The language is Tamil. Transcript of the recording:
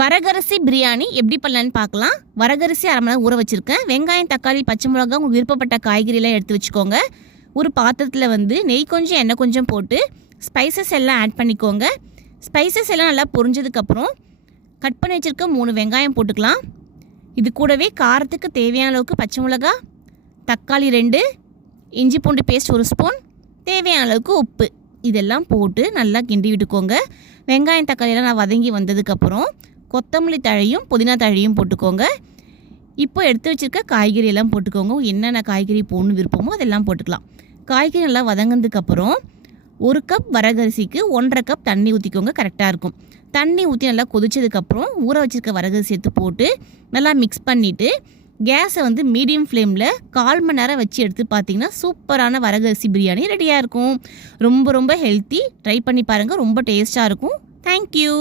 வரகரிசி பிரியாணி எப்படி பண்ணலான்னு பார்க்கலாம். வரகரிசி அரை மணி நேரம் ஊற வச்சுருக்கேன். வெங்காயம், தக்காளி, பச்சை மிளகாய், உங்களுக்கு விருப்பப்பட்ட காய்கறியெல்லாம் எடுத்து வச்சுக்கோங்க. ஒரு பாத்திரத்தில் நெய் கொஞ்சம் எண்ணெய் கொஞ்சம் போட்டு ஸ்பைசஸ் எல்லாம் ஆட் பண்ணிக்கோங்க. ஸ்பைசஸ் எல்லாம் நல்லா பொரிஞ்சதுக்கப்புறம் கட் பண்ணி வச்சுருக்க 3 வெங்காயம் போட்டுக்கலாம். இது கூடவே காரத்துக்கு தேவையான அளவுக்கு பச்சை மிளகாய், தக்காளி 2, இஞ்சி பூண்டு பேஸ்ட் 1 ஸ்பூன், தேவையான அளவுக்கு உப்பு இதெல்லாம் போட்டு நல்லா கிண்டி விட்டுக்கோங்க. வெங்காயம் தக்காளியெல்லாம் நான் வதங்கி வந்ததுக்கப்புறம் கொத்தமல்லி தழையும் புதினா தழையும் போட்டுக்கோங்க. இப்போ எடுத்து வச்சுருக்க காய்கறி எல்லாம் போட்டுக்கோங்க. என்னென்ன காய்கறி போடணும்னு விருப்பமோ அதெல்லாம் போட்டுக்கலாம். காய்கறி நல்லா வதங்கினதுக்கப்புறம் 1 கப் வரகரிசிக்கு 1.5 கப் தண்ணி ஊற்றிக்கோங்க. கரெக்டாக இருக்கும். தண்ணி ஊற்றி நல்லா கொதிச்சதுக்கப்புறம் ஊற வச்சுருக்க வரகரிசி எடுத்து போட்டு நல்லா மிக்ஸ் பண்ணிவிட்டு கேஸை மீடியம் ஃப்ளேமில் 1/4 மணி நேரம் வச்சு எடுத்து பார்த்தீங்கன்னா சூப்பரான வரகரிசி பிரியாணி ரெடியாக இருக்கும். ரொம்ப ரொம்ப ஹெல்த்தி. ட்ரை பண்ணி பாருங்கள். ரொம்ப டேஸ்ட்டாக இருக்கும். தேங்க்யூ.